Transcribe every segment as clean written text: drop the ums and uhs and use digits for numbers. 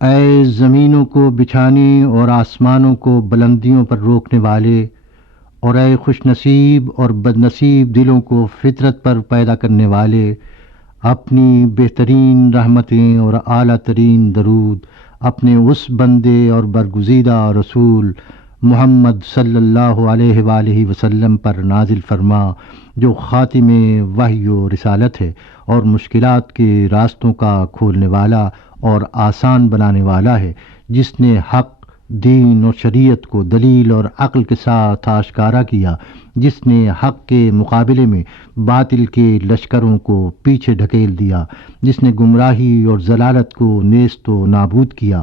اے زمینوں کو بچھانے اور آسمانوں کو بلندیوں پر روکنے والے، اور اے خوش نصیب اور بد نصیب دلوں کو فطرت پر پیدا کرنے والے، اپنی بہترین رحمتیں اور اعلیٰ ترین درود اپنے اس بندے اور برگزیدہ رسول محمد صلی اللہ علیہ وآلہ وسلم پر نازل فرما، جو خاتم وحی و رسالت ہے اور مشکلات کے راستوں کا کھولنے والا اور آسان بنانے والا ہے، جس نے حق، دین اور شریعت کو دلیل اور عقل کے ساتھ آشکارا کیا، جس نے حق کے مقابلے میں باطل کے لشکروں کو پیچھے ڈھکیل دیا، جس نے گمراہی اور ضلالت کو نیست و نابود کیا۔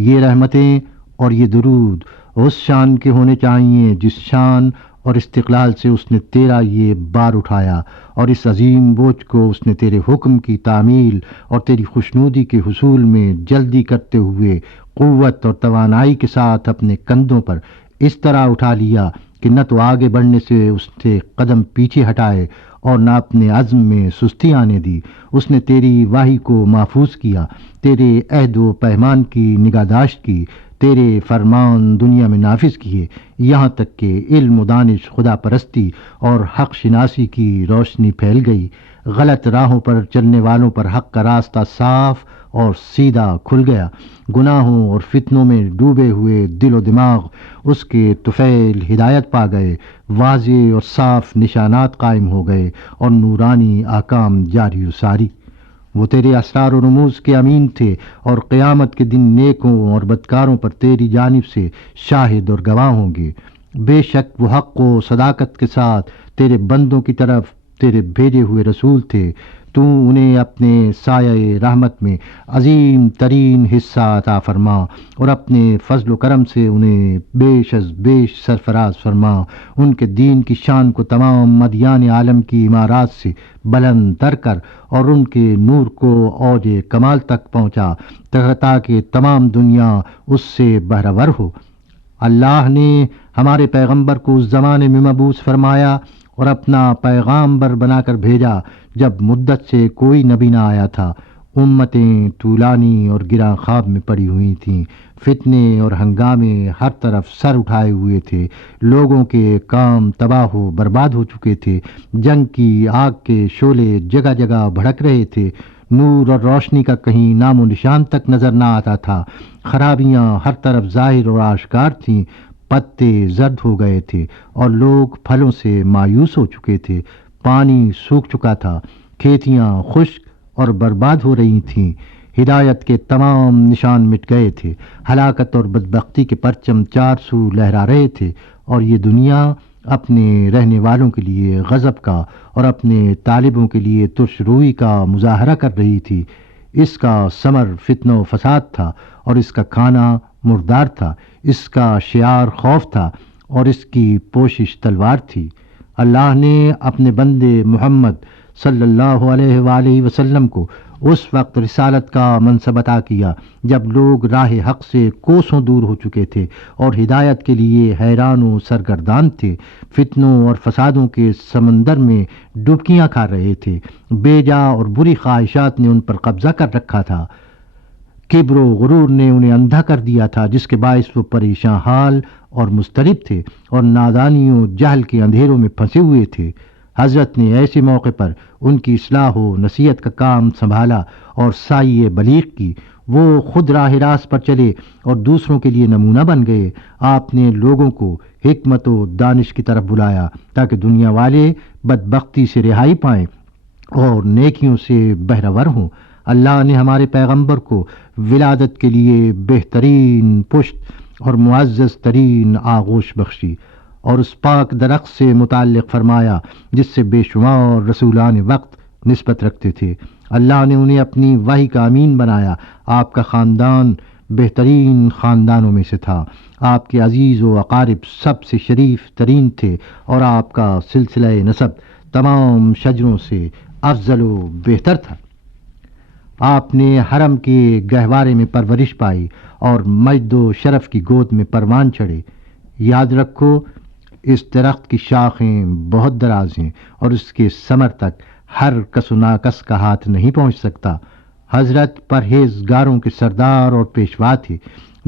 یہ رحمتیں اور یہ درود اس شان کے ہونے چاہیے جس شان اور استقلال سے اس نے تیرا یہ بار اٹھایا، اور اس عظیم بوجھ کو اس نے تیرے حکم کی تعمیل اور تیری خوشنودی کے حصول میں جلدی کرتے ہوئے قوت اور توانائی کے ساتھ اپنے کندھوں پر اس طرح اٹھا لیا کہ نہ تو آگے بڑھنے سے اس نے قدم پیچھے ہٹائے اور نہ اپنے عزم میں سستی آنے دی۔ اس نے تیری وحی کو محفوظ کیا، تیرے عہد و پیمان کی نگہداشت کی، تیرے فرمان دنیا میں نافذ کیے، یہاں تک کہ علم و دانش، خدا پرستی اور حق شناسی کی روشنی پھیل گئی، غلط راہوں پر چلنے والوں پر حق کا راستہ صاف اور سیدھا کھل گیا، گناہوں اور فتنوں میں ڈوبے ہوئے دل و دماغ اس کے طفیل ہدایت پا گئے، واضح اور صاف نشانات قائم ہو گئے اور نورانی احکام جاری و ساری۔ وہ تیرے اسرار و رموز کے امین تھے، اور قیامت کے دن نیکوں اور بدکاروں پر تیری جانب سے شاہد اور گواہ ہوں گے۔ بے شک وہ حق و صداقت کے ساتھ تیرے بندوں کی طرف تیرے بھیجے ہوئے رسول تھے، تو انہیں اپنے سایہ رحمت میں عظیم ترین حصہ عطا فرما، اور اپنے فضل و کرم سے انہیں بیش از بیش سرفراز فرما۔ ان کے دین کی شان کو تمام ادیان عالم کی عمارات سے بلند تر کر، اور ان کے نور کو اوج کمال تک پہنچا، تاکہ تمام دنیا اس سے بہرور ہو۔ اللہ نے ہمارے پیغمبر کو اس زمانے میں مبعوث فرمایا اور اپنا پیغامبر بنا کر بھیجا جب مدت سے کوئی نبی نہ آیا تھا۔ امتیں طولانی اور گراں خواب میں پڑی ہوئی تھیں، فتنے اور ہنگامے ہر طرف سر اٹھائے ہوئے تھے، لوگوں کے کام تباہ و برباد ہو چکے تھے، جنگ کی آگ کے شعلے جگہ جگہ بھڑک رہے تھے، نور اور روشنی کا کہیں نام و نشان تک نظر نہ آتا تھا، خرابیاں ہر طرف ظاہر اور آشکار تھیں، پتے زرد ہو گئے تھے اور لوگ پھلوں سے مایوس ہو چکے تھے، پانی سوکھ چکا تھا، کھیتیاں خشک اور برباد ہو رہی تھیں، ہدایت کے تمام نشان مٹ گئے تھے، ہلاکت اور بدبختی کے پرچم چار سو لہرا رہے تھے، اور یہ دنیا اپنے رہنے والوں کے لیے غضب کا اور اپنے طالبوں کے لیے ترش روئی کا مظاہرہ کر رہی تھی۔ اس کا ثمر فتنہ و فساد تھا، اور اس کا کھانا مردار تھا، اس کا شعار خوف تھا، اور اس کی پوشش تلوار تھی۔ اللہ نے اپنے بندے محمد صلی اللہ علیہ وآلہ وسلم کو اس وقت رسالت کا منصب عطا کیا جب لوگ راہ حق سے کوسوں دور ہو چکے تھے اور ہدایت کے لیے حیران و سرگردان تھے، فتنوں اور فسادوں کے سمندر میں ڈبکیاں کھا رہے تھے، بے جا اور بری خواہشات نے ان پر قبضہ کر رکھا تھا، کبر و غرور نے انہیں اندھا کر دیا تھا، جس کے باعث وہ پریشان حال اور مضطرب تھے اور نادانی و جہل کے اندھیروں میں پھنسے ہوئے تھے۔ حضرت نے ایسے موقع پر ان کی اصلاح و نصیحت کا کام سنبھالا اور سعی بلیغ کی۔ وہ خود راہ راست پر چلے اور دوسروں کے لیے نمونہ بن گئے۔ آپ نے لوگوں کو حکمت و دانش کی طرف بلایا تاکہ دنیا والے بدبختی سے رہائی پائیں اور نیکیوں سے بہرور ہوں۔ اللہ نے ہمارے پیغمبر کو ولادت کے لیے بہترین پشت اور معزز ترین آغوش بخشی، اور اس پاک درخت سے متعلق فرمایا جس سے بے شمار رسولان وقت نسبت رکھتے تھے۔ اللہ نے انہیں اپنی وحی کا امین بنایا۔ آپ کا خاندان بہترین خاندانوں میں سے تھا، آپ کے عزیز و اقارب سب سے شریف ترین تھے، اور آپ کا سلسلہ نسب تمام شجروں سے افضل و بہتر تھا۔ آپ نے حرم کے گہوارے میں پرورش پائی اور مجد و شرف کی گود میں پروان چڑھے۔ یاد رکھو، اس درخت کی شاخیں بہت دراز ہیں اور اس کے ثمر تک ہر کس و ناکس کا ہاتھ نہیں پہنچ سکتا۔ حضرت پرہیزگاروں کے سردار اور پیشوا تھے،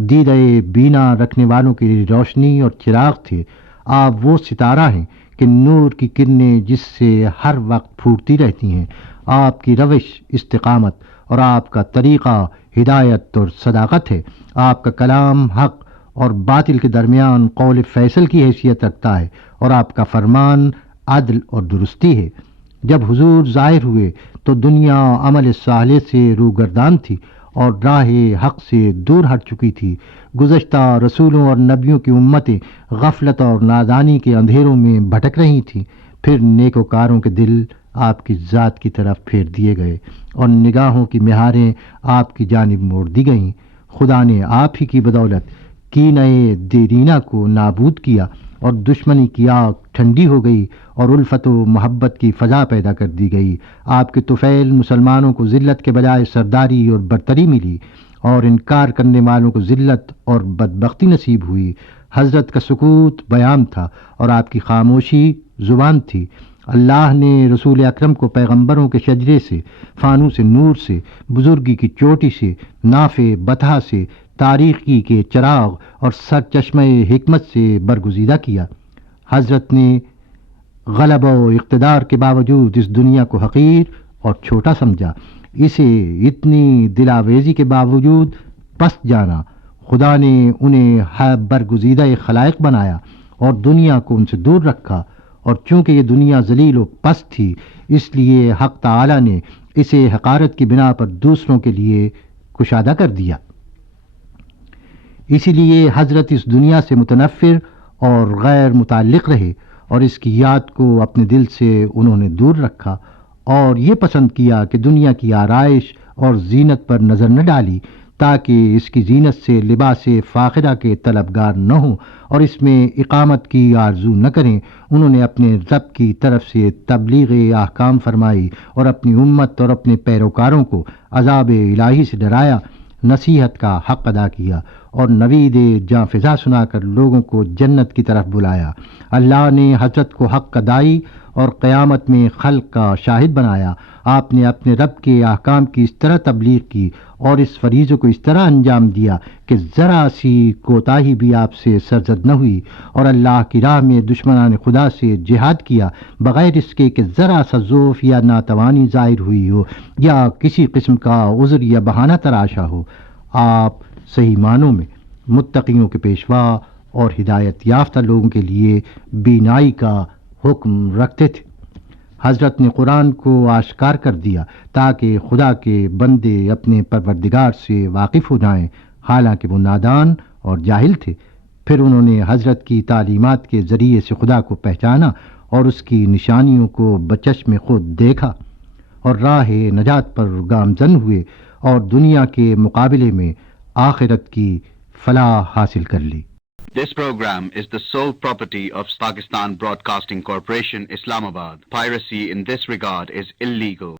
دیدہ بینا رکھنے والوں کی روشنی اور چراغ تھے۔ آپ وہ ستارہ ہیں کہ نور کی کرنیں جس سے ہر وقت پھوٹتی رہتی ہیں۔ آپ کی روش استقامت اور آپ کا طریقہ ہدایت اور صداقت ہے۔ آپ کا کلام حق اور باطل کے درمیان قول فیصل کی حیثیت رکھتا ہے، اور آپ کا فرمان عدل اور درستی ہے۔ جب حضور ظاہر ہوئے تو دنیا عمل صالح سے روگردان تھی اور راہ حق سے دور ہٹ چکی تھی۔ گزشتہ رسولوں اور نبیوں کی امتیں غفلت اور نادانی کے اندھیروں میں بھٹک رہی تھیں، پھر نیکوکاروں کے دل آپ کی ذات کی طرف پھیر دیے گئے اور نگاہوں کی مہاریں آپ کی جانب موڑ دی گئیں۔ خدا نے آپ ہی کی بدولت کینہ دیرینہ کو نابود کیا اور دشمنی کی آگ ٹھنڈی ہو گئی اور الفت و محبت کی فضا پیدا کر دی گئی۔ آپ کے طفیل مسلمانوں کو ذلت کے بجائے سرداری اور برتری ملی، اور انکار کرنے والوں کو ذلت اور بدبختی نصیب ہوئی۔ حضرت کا سکوت بیان تھا اور آپ کی خاموشی زبان تھی۔ اللہ نے رسول اکرم کو پیغمبروں کے شجرے سے، فانوس نور سے، بزرگی کی چوٹی سے، نافع بطحہ سے، تاریخی کے چراغ اور سرچشمہ حکمت سے برگزیدہ کیا۔ حضرت نے غلبہ و اقتدار کے باوجود اس دنیا کو حقیر اور چھوٹا سمجھا، اسے اتنی دلاویزی کے باوجود پست جانا۔ خدا نے انہیں برگزیدہ خلائق بنایا اور دنیا کو ان سے دور رکھا، اور چونکہ یہ دنیا ذلیل و پست تھی، اس لیے حق تعالی نے اسے حقارت کی بنا پر دوسروں کے لیے کشادہ کر دیا۔ اسی لیے حضرت اس دنیا سے متنفر اور غیر متعلق رہے، اور اس کی یاد کو اپنے دل سے انہوں نے دور رکھا، اور یہ پسند کیا کہ دنیا کی آرائش اور زینت پر نظر نہ ڈالی، تاکہ اس کی زینت سے لباس فاخرہ کے طلبگار نہ ہوں اور اس میں اقامت کی آرزو نہ کریں۔ انہوں نے اپنے رب کی طرف سے تبلیغ احکام فرمائی اور اپنی امت اور اپنے پیروکاروں کو عذاب الہی سے ڈرایا، نصیحت کا حق ادا کیا اور نوید جاں فضا سنا کر لوگوں کو جنت کی طرف بلایا۔ اللہ نے حضرت کو حق کا داعی اور قیامت میں خلق کا شاہد بنایا۔ آپ نے اپنے رب کے احکام کی اس طرح تبلیغ کی اور اس فریضے کو اس طرح انجام دیا کہ ذرا سی کوتاہی بھی آپ سے سرزد نہ ہوئی، اور اللہ کی راہ میں دشمنان خدا سے جہاد کیا بغیر اس کے کہ ذرا سا ضعف یا ناتوانی ظاہر ہوئی ہو یا کسی قسم کا عذر یا بہانہ تراشا ہو۔ آپ صحیح معنوں میں متقیوں کے پیشوا اور ہدایت یافتہ لوگوں کے لیے بینائی کا حکم رکھتے تھے۔ حضرت نے قرآن کو آشکار کر دیا تاکہ خدا کے بندے اپنے پروردگار سے واقف ہو جائیں، حالانکہ وہ نادان اور جاہل تھے۔ پھر انہوں نے حضرت کی تعلیمات کے ذریعے سے خدا کو پہچانا اور اس کی نشانیوں کو بچشم خود دیکھا، اور راہ نجات پر گامزن ہوئے اور دنیا کے مقابلے میں آخرت کی فلاح حاصل کر لی۔ This program is the sole property of Pakistan Broadcasting Corporation, Islamabad. Piracy in this regard is illegal.